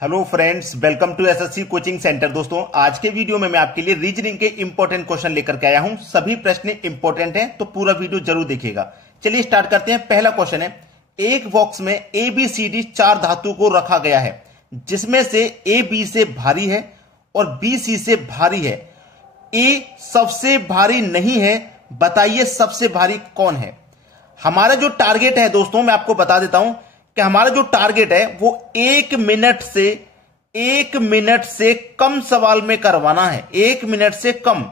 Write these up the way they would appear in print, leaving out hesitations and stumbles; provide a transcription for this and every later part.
Hello friends, welcome to SSC coaching centre. दोस्तों, आज के वीडियो में मैं आपके लिए रीजनिंग के इंपॉर्टेंट क्वेश्चन लेकर के आया हूं। सभी प्रश्न इंपॉर्टेंट हैं, तो पूरा वीडियो जरूर देखिएगा। चलिए स्टार्ट करते हैं। पहला क्वेश्चन है, एक बॉक्स में ए बी सी डी 4 धातु को रखा गया है, जिसमें से ए बी से भारी है और बी सी से भारी है। ए सबसे भारी नहीं है, बताइए सबसे भारी कौन है। हमारा जो टारगेट है दोस्तों, मैं आपको बता देता हूं कि हमारा जो टारगेट है वो 1 मिनट से कम सवाल में करवाना है। 1 मिनट से कम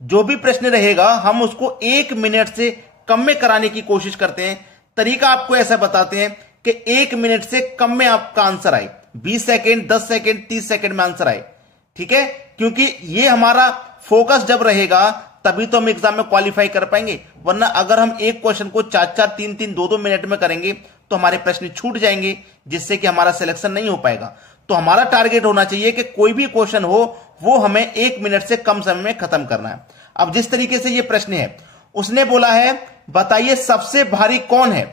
जो भी प्रश्न रहेगा हम उसको 1 मिनट से कम में कराने की कोशिश करते हैं। तरीका आपको ऐसा बताते हैं कि 1 मिनट से कम में आपका आंसर आए, 20 सेकेंड, 10 सेकेंड, 30 सेकेंड में आंसर आए। ठीक है, क्योंकि ये हमारा फोकस जब रहेगा तभी तो हम एग्जाम में क्वालिफाई कर पाएंगे। वरना अगर हम एक क्वेश्चन को 4-4, 3-3, 2-2 मिनट में करेंगे तो हमारे प्रश्न छूट जाएंगे, जिससे कि हमारा सिलेक्शन नहीं हो पाएगा। तो हमारा टारगेट होना चाहिए कि कोई भी क्वेश्चन हो वो हमें 1 मिनट से कम समय में खत्म करना है। अब जिस तरीके से ये प्रश्न है, उसने बोला है बताइए सबसे भारी कौन है।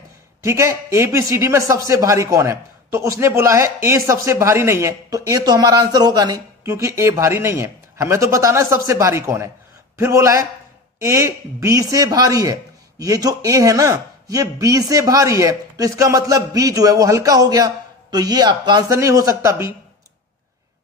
ठीक है, एबीसीडी में सबसे भारी कौन है, तो उसने बोला है ए सबसे भारी नहीं है, तो ए तो हमारा आंसर होगा नहीं, क्योंकि ए भारी नहीं है। हमें तो बताना है सबसे भारी कौन है। फिर बोला है ए बी से भारी है। ये जो ए है ना, ये बी से भारी है, तो इसका मतलब बी जो है वो हल्का हो गया, तो ये आपका आंसर नहीं हो सकता।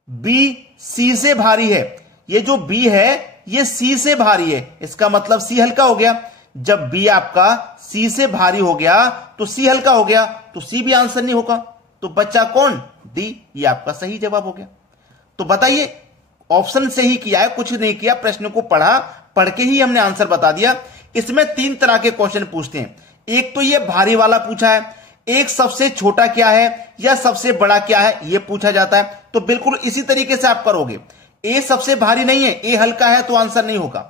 बी सी से भारी है। ये जो बी है ये सी से भारी है, इसका मतलब सी हल्का हो गया। जब बी आपका सी से भारी हो गया तो सी हल्का हो गया, तो सी भी आंसर नहीं होगा। तो बच्चा कौन? डी। ये आपका सही जवाब हो गया। तो बताइए, ऑप्शन से ही किया है, कुछ नहीं किया। प्रश्न को पढ़ के ही हमने आंसर बता दिया। इसमें 3 तरह के क्वेश्चन पूछते हैं। एक तो ये भारी वाला पूछा है, एक सबसे छोटा क्या है या सबसे बड़ा क्या है ये पूछा जाता है। तो बिल्कुल इसी तरीके से आप करोगे। ए सबसे भारी नहीं है, ए हल्का है, तो आंसर नहीं होगा।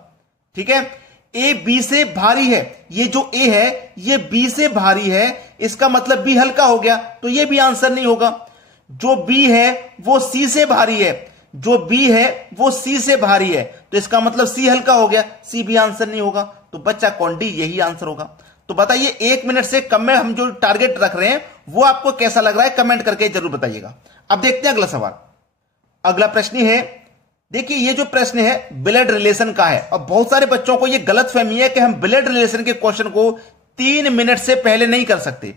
ठीक है, ए बी से भारी है। ये जो ए है ये बी से भारी है, इसका मतलब बी हल्का हो गया, तो ये भी आंसर नहीं होगा। जो बी है वो सी से भारी है, जो बी है वो सी से भारी है, तो इसका मतलब सी हल्का हो गया, सी भी आंसर नहीं होगा। तो बच्चा कौन? डी। यही आंसर होगा। तो बताइए 1 मिनट से कम में हम जो टारगेट रख रहे हैं वो आपको कैसा लग रहा है, कमेंट करके जरूर बताइएगा। अब देखते हैं अगला सवाल। अगला प्रश्न है, देखिए ये जो प्रश्न है ब्लड रिलेशन का है। और बहुत सारे बच्चों को ये गलत फहमी है कि हम ब्लड रिलेशन के क्वेश्चन को 3 मिनट से पहले नहीं कर सकते।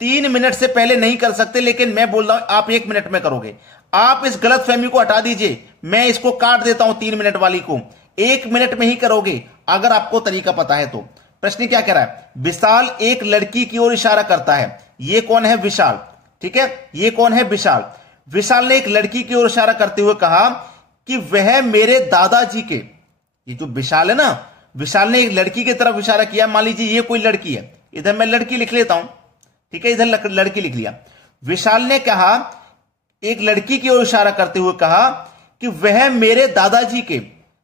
3 मिनट से पहले नहीं कर सकते, लेकिन मैं बोल रहा हूं आप 1 मिनट में करोगे। आप इस गलत फहमी को हटा दीजिए, मैं इसको काट देता हूं 3 मिनट वाली को। 1 मिनट में ही करोगे अगर आपको तरीका पता है तो। प्रश्न क्या कह रहा है? विशाल एक लड़की की ओर इशारा करता है। ये कौन है? विशाल। ठीक है, ये कौन है? विशाल। विशाल ने एक लड़की की ओर इशारा करते हुए कहा कि वह मेरे दादाजी के, ये जो विशाल है ना, विशाल ने एक लड़की की तरफ इशारा किया। मान लीजिए ये कोई लड़की है, इधर मैं लड़की लिख लेता हूं। ठीक है, इधर लड़की लिख लिया। विशाल ने कहा, एक लड़की की ओर इशारा करते हुए कहा कि वह मेरे दादाजी के,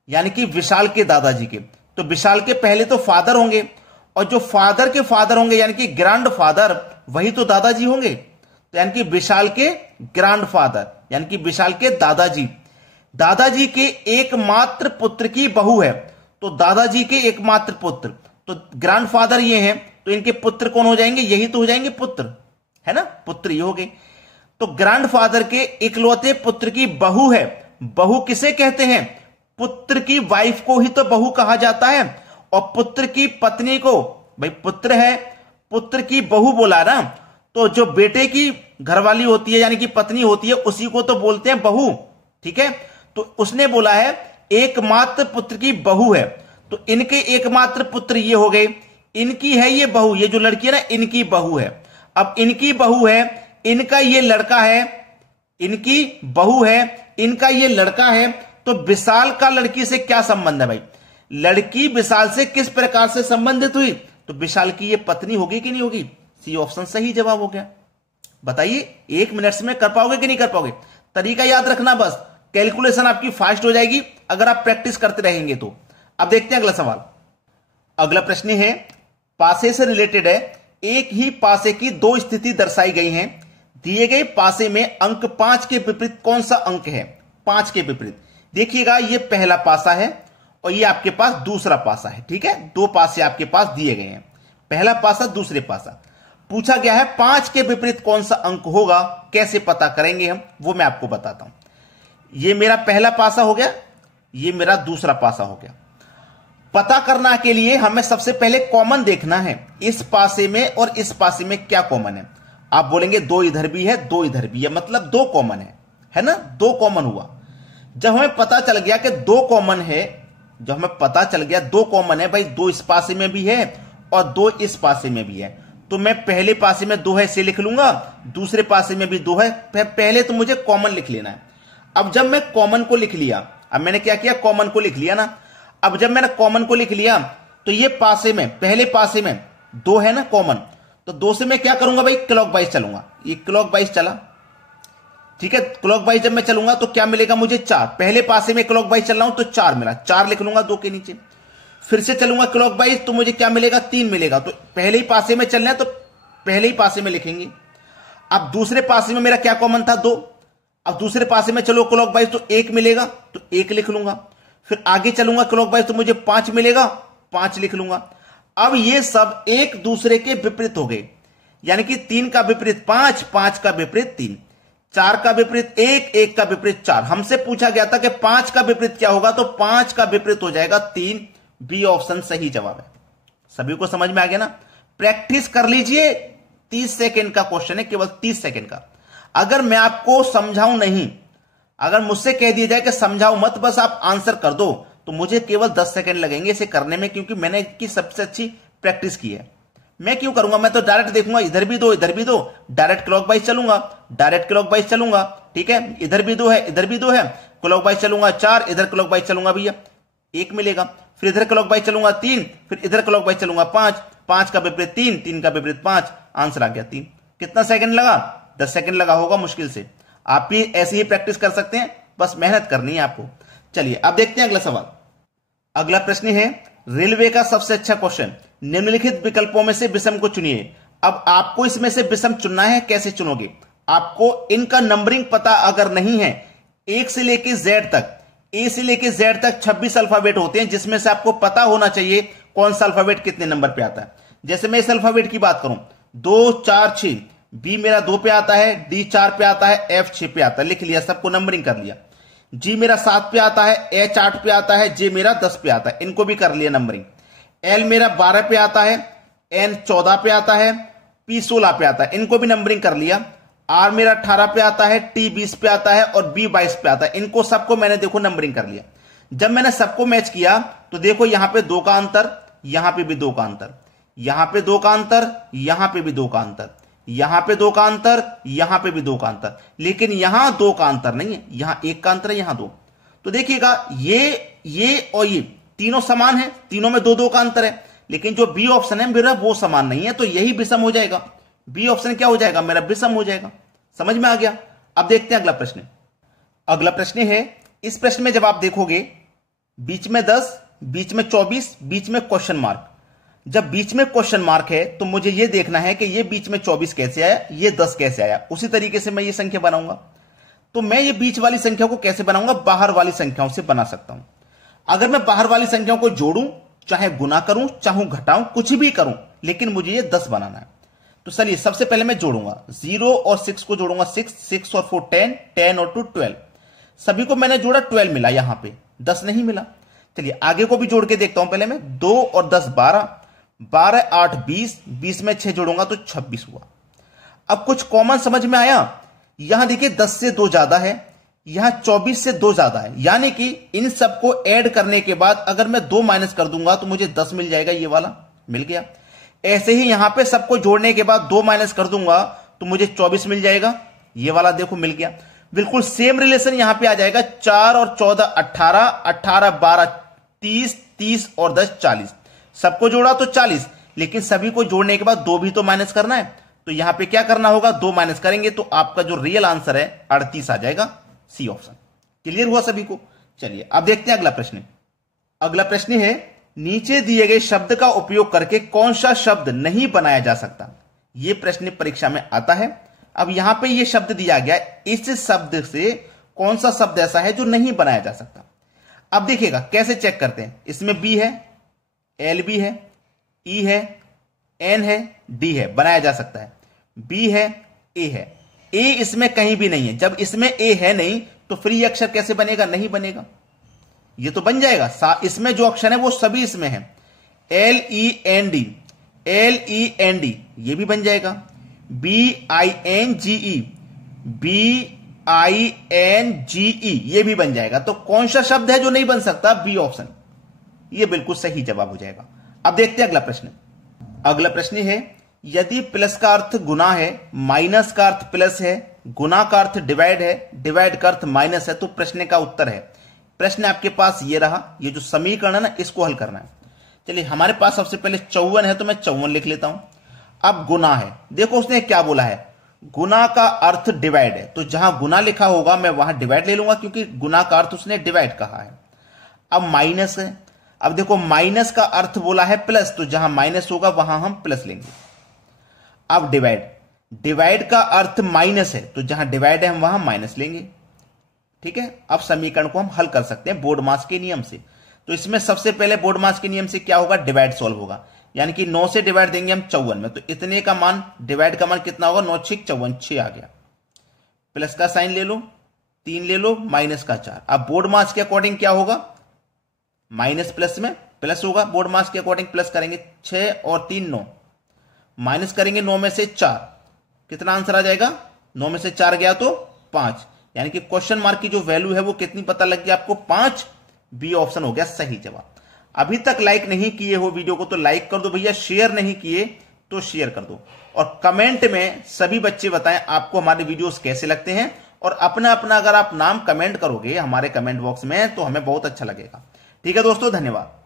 यानी कि विशाल के दादाजी के। तो विशाल के पहले तो फादर होंगे, और जो फादर के फादर होंगे यानी कि ग्रैंड फादर, वही तो दादाजी होंगे। तो यानी कि विशाल के ग्रैंड फादर यानी कि विशाल के दादाजी। दादाजी के एकमात्र पुत्र की बहू है, तो दादाजी के एकमात्र पुत्र, तो ग्रैंड फादर ये हैं, तो इनके पुत्र कौन हो जाएंगे? यही तो हो जाएंगे पुत्र, है ना, पुत्र ये हो गए। तो ग्रैंड फादर के इकलौते पुत्र की बहू है। बहू किसे कहते हैं? पुत्र की वाइफ को ही तो बहू कहा जाता है। और पुत्र की पत्नी को, भाई पुत्र है, पुत्र की बहू बोला ना, तो जो बेटे की घरवाली होती है यानी कि पत्नी होती है, उसी को तो बोलते हैं बहू। ठीक है, तो उसने बोला है एकमात्र पुत्र की बहू है, तो इनके एकमात्र पुत्र ये हो गए। इनकी है ये बहू, ये जो लड़की है ना, इनकी बहू है। अब इनकी बहू है, इनका ये लड़का है, इनकी बहू है, इनका ये लड़का है। तो विशाल का लड़की से क्या संबंध है भाई? लड़की विशाल से किस प्रकार से संबंधित हुई? तो विशाल की ये पत्नी होगी कि नहीं होगी? सी ऑप्शन सही जवाब हो गया। बताइए 1 मिनट में कर पाओगे कि नहीं कर पाओगे? तरीका याद रखना, बस कैलकुलेशन आपकी फास्ट हो जाएगी अगर आप प्रैक्टिस करते रहेंगे तो। अब देखते हैं अगला सवाल। अगला प्रश्न है, पासे से रिलेटेड है। एक ही पासे की 2 स्थिति दर्शाई गई हैं। दिए गए पासे में अंक 5 के विपरीत कौन सा अंक है? 5 के विपरीत। देखिएगा, ये पहला पासा है और ये आपके पास दूसरा पासा है। ठीक है, 2 पासे आपके पास दिए गए हैं, पहला पासा दूसरे पासा। पूछा गया है 5 के विपरीत कौन सा अंक होगा, कैसे पता करेंगे हम, वो मैं आपको बताता हूं। ये मेरा पहला पासा हो गया, ये मेरा दूसरा पासा हो गया। पता करना के लिए हमें सबसे पहले कॉमन देखना है, इस पासे में और इस पासे में क्या कॉमन है। आप बोलेंगे 2 इधर भी है 2 इधर भी है, मतलब 2 कॉमन है ना, 2 कॉमन हुआ। जब हमें पता चल गया कि 2 कॉमन है, जब हमें पता चल गया 2 कॉमन है भाई, 2 इस पासे में भी है और 2 इस पासे में भी है, तो मैं पहले पासे में 2 है इसे लिख लूंगा, दूसरे पासे में भी 2 है। पहले तो मुझे कॉमन लिख लेना है। अब जब मैं कॉमन को लिख लिया, अब मैंने क्या किया, कॉमन को लिख लिया ना। अब जब मैंने कॉमन को लिख लिया तो ये पासे में, पहले पासे में 2 है ना कॉमन, तो 2 से मैं क्या करूंगा भाई, क्लॉकवाइज चलूंगा। ये क्लॉकवाइज चला, ठीक है। क्लॉकवाइज जब मैं चलूंगा तो क्या मिलेगा मुझे, 4। पहले पासे में क्लॉकवाइज चल रहा हूं तो 4 मिला, 4 लिख लूंगा 2 के नीचे। फिर से चलूंगा क्लॉकवाइज तो मुझे क्या मिलेगा, 3 मिलेगा। तो पहले ही पासे में चलना है तो पहले ही पासे में लिखेंगे। अब दूसरे पासे में मेरा क्या कॉमन था, 2। अब दूसरे पासे में चलो क्लॉकवाइज तो 1 मिलेगा, तो 1 लिख लूंगा। फिर आगे चलूंगा क्लॉकवाइज तो मुझे 5 मिलेगा, 5 लिख लूंगा। अब ये सब एक दूसरे के विपरीत हो गए, यानी कि 3 का विपरीत 5, 5 का विपरीत 3, 4 का विपरीत 1, 1 का विपरीत 4। हमसे पूछा गया था कि 5 का विपरीत क्या होगा, तो 5 का विपरीत हो जाएगा 3। बी ऑप्शन सही जवाब है। सभी को समझ में आ गया ना। प्रैक्टिस कर लीजिए, 30 सेकेंड का क्वेश्चन है, केवल 30 सेकेंड का। अगर मैं आपको समझाऊं नहीं, अगर मुझसे कह दिया जाए कि समझाओ मत, बस आप आंसर कर दो, तो मुझे केवल 10 सेकंड लगेंगे इसे करने में, क्योंकि मैंने इसकी सबसे अच्छी प्रैक्टिस की है। मैं क्यों करूंगा, मैं तो डायरेक्ट देखूंगा, इधर भी 2 इधर भी 2, डायरेक्ट क्लॉकवाइज चलूंगा, डायरेक्ट क्लॉकवाइज चलूंगा, ठीक है। इधर भी 2 है इधर भी 2 है, क्लॉकवाइज चलूंगा 4, इधर क्लॉकवाइज चलूंगा भैया 1 मिलेगा। फिर इधर क्लॉकवाइज चलूंगा 3, फिर इधर क्लॉकवाइज चलूंगा 5, 5 का विपरीत 3, 3 का विपरीत 5, आंसर आ गया 3। कितना सेकंड लगा, 10 सेकंड लगा होगा मुश्किल से। आप भी ऐसे ही प्रैक्टिस कर सकते हैं, बस मेहनत करनी है आपको। चलिए अब देखते हैं अगला सवाल। अगला प्रश्न है रेलवे का सबसे अच्छा क्वेश्चन, निम्नलिखित विकल्पों में से विषम को चुनिए। अब आपको इसमें से विषम चुनना है, कैसे चुनोगे, आपको इनका नंबरिंग पता अगर नहीं है, 1 से लेकर Z तक, A से लेकर Z तक 26 अल्फाबेट होते हैं, जिसमें से आपको पता होना चाहिए कौन सा अल्फाबेट कितने नंबर पे आता है। जैसे मैं इस अल्फाबेट की बात करूं, 2 4 6, B मेरा 2 पे आता है, D 4 पे आता है, F 6 पे आता है, लिख लिया, सबको नंबरिंग कर लिया। G मेरा 7 पे आता है, H 8 पे आता है, J मेरा 10 पे आता है, इनको भी कर लिया नंबरिंग। L मेरा 12 पे आता है, N 14 पे आता है, P 16 पे आता है, इनको भी नंबरिंग कर लिया। R मेरा 18 पे आता है, T 20 पे आता है और B 22 पे आता है, इनको सबको मैंने देखो नंबरिंग कर लिया। जब मैंने सबको मैच किया तो देखो यहां पे 2 का अंतर, यहां पे भी 2 का अंतर, यहां पे 2 का अंतर, यहां पे भी 2 का अंतर, यहां पे 2 का अंतर, यहां पे भी 2 का अंतर, लेकिन यहां 2 का अंतर नहीं है, यहां 1 का अंतर है, यहां 2। तो देखिएगा ये और ये तीनों समान है, तीनों में 2 2 का अंतर है, लेकिन जो बी ऑप्शन है मेरा वो समान नहीं है, तो यही विषम हो जाएगा। बी ऑप्शन क्या हो जाएगा, मेरा विषम हो जाएगा। समझ में आ गया। अब देखते हैं अगला प्रश्न। अगला प्रश्न है, इस प्रश्न में जब आप देखोगे बीच में 10, बीच में 24, बीच में क्वेश्चन मार्क। जब बीच में क्वेश्चन मार्क है तो मुझे यह देखना है कि यह बीच में 24 कैसे आया, यह 10 कैसे आया। उसी तरीके से मैं ये संख्या बनाऊंगा। तो मैं ये बीच वाली संख्या को कैसे बनाऊंगा, बाहर वाली संख्याओं से बना सकता हूं। अगर मैं बाहर वाली संख्याओं को जोड़ूं, चाहे गुना करूं, चाहे घटाऊं, कुछ भी करूं, लेकिन मुझे ये 10 बनाना है। तो चलिए सबसे पहले मैं जोड़ूंगा 0 और 6 को जोड़ूंगा, 6 और 4 10, 10 और 2 12। सभी को मैंने जोड़ा, 12 मिला, यहां पे 10 नहीं मिला। चलिए आगे को भी जोड़ के देखता हूं। पहले मैं 2 और 10 12, 12 8 20, 20 में 6 जोड़ूंगा तो 26 हुआ। अब कुछ कॉमन समझ में आया। यहां देखिए 10 से 2 ज्यादा है, यहां 24 से 2 ज्यादा है, यानी कि इन सबको ऐड करने के बाद अगर मैं 2 माइनस कर दूंगा तो मुझे 10 मिल जाएगा, ये वाला मिल गया। ऐसे ही यहां पे सबको जोड़ने के बाद 2 माइनस कर दूंगा तो मुझे 24 मिल जाएगा, ये वाला देखो मिल गया। बिल्कुल सेम रिलेशन यहां पे आ जाएगा, 4 और 14 18, 18 12 30, 30 और 10 40। सबको जोड़ा तो 40, लेकिन सभी को जोड़ने के बाद 2 भी तो माइनस करना है, तो यहां पे क्या करना होगा, 2 माइनस करेंगे तो आपका जो रियल आंसर है 38 आ जाएगा, सी ऑप्शन। क्लियर हुआ सभी को। चलिए अब देखते हैं अगला प्रश्न। अगला प्रश्न है, नीचे दिए गए शब्द का उपयोग करके कौन सा शब्द नहीं बनाया जा सकता। यह प्रश्न परीक्षा में आता है। अब यहां पे यह शब्द दिया गया, इस शब्द से कौन सा शब्द ऐसा है जो नहीं बनाया जा सकता। अब देखिएगा कैसे चेक करते हैं। इसमें बी है, एल भी है, ई है, एन है, डी है, बनाया जा सकता है। बी है, ए है, ए इसमें कहीं भी नहीं है। जब इसमें ए है नहीं तो फिर ये अक्षर कैसे बनेगा? नहीं बनेगा। ये तो बन जाएगा, इसमें जो अक्षर है वो सभी इसमें है। L E N D, L E N D, ये भी बन जाएगा। B I N G E, B I N G E, ये भी बन जाएगा। तो कौन सा शब्द है जो नहीं बन सकता? बी ऑप्शन, ये बिल्कुल सही जवाब हो जाएगा। अब देखते हैं अगला प्रश्न। अगला प्रश्न है, यदि प्लस का अर्थ गुना है, माइनस का अर्थ प्लस है, गुना का अर्थ डिवाइड है, डिवाइड का अर्थ माइनस है, तो प्रश्न का उत्तर है। प्रश्न आपके पास ये रहा, ये जो समीकरण है ना, इसको हल करना है। चलिए, हमारे पास सबसे पहले 54 है तो मैं 54 लिख लेता हूं। अब गुना है, देखो उसने क्या बोला है, गुना का अर्थ डिवाइड है, तो जहां गुना लिखा होगा मैं वहां डिवाइड ले लूंगा, क्योंकि गुना का अर्थ उसने डिवाइड कहा है। अब माइनस है, अब देखो माइनस का अर्थ बोला है प्लस, तो जहां माइनस होगा वहां हम प्लस लेंगे। अब डिवाइड, डिवाइड का अर्थ माइनस है, तो जहां डिवाइड है हम वहां माइनस लेंगे। ठीक है, अब समीकरण को हम हल कर सकते हैं बोर्ड मास के नियम से। तो इसमें सबसे पहले बोर्ड मास के नियम से क्या होगा? डिवाइड सॉल्व होगा, यानी कि 9 से डिवाइड देंगे हम 54 में, तो इतने का मान, डिवाइड का मान कितना होगा? 9 6 54, 6 आ गया। प्लस का साइन ले लो, 3 ले लो, माइनस का 4। अब बोर्ड मास के अकॉर्डिंग क्या होगा? माइनस प्लस में प्लस होगा, बोर्ड मास के अकॉर्डिंग प्लस करेंगे। 6 और 3 9, माइनस करेंगे 9 में से 4, कितना आंसर आ जाएगा? 9 में से 4 गया तो 5, यानी कि क्वेश्चन मार्क की जो वैल्यू है वो कितनी पता लग गया आपको? 5। बी ऑप्शन हो गया सही जवाब। अभी तक लाइक नहीं किए हो वीडियो को तो लाइक कर दो भैया, शेयर नहीं किए तो शेयर कर दो, और कमेंट में सभी बच्चे बताएं आपको हमारे वीडियोस कैसे लगते हैं, और अपना अपना अगर आप नाम कमेंट करोगे हमारे कमेंट बॉक्स में तो हमें बहुत अच्छा लगेगा। ठीक है दोस्तों, धन्यवाद।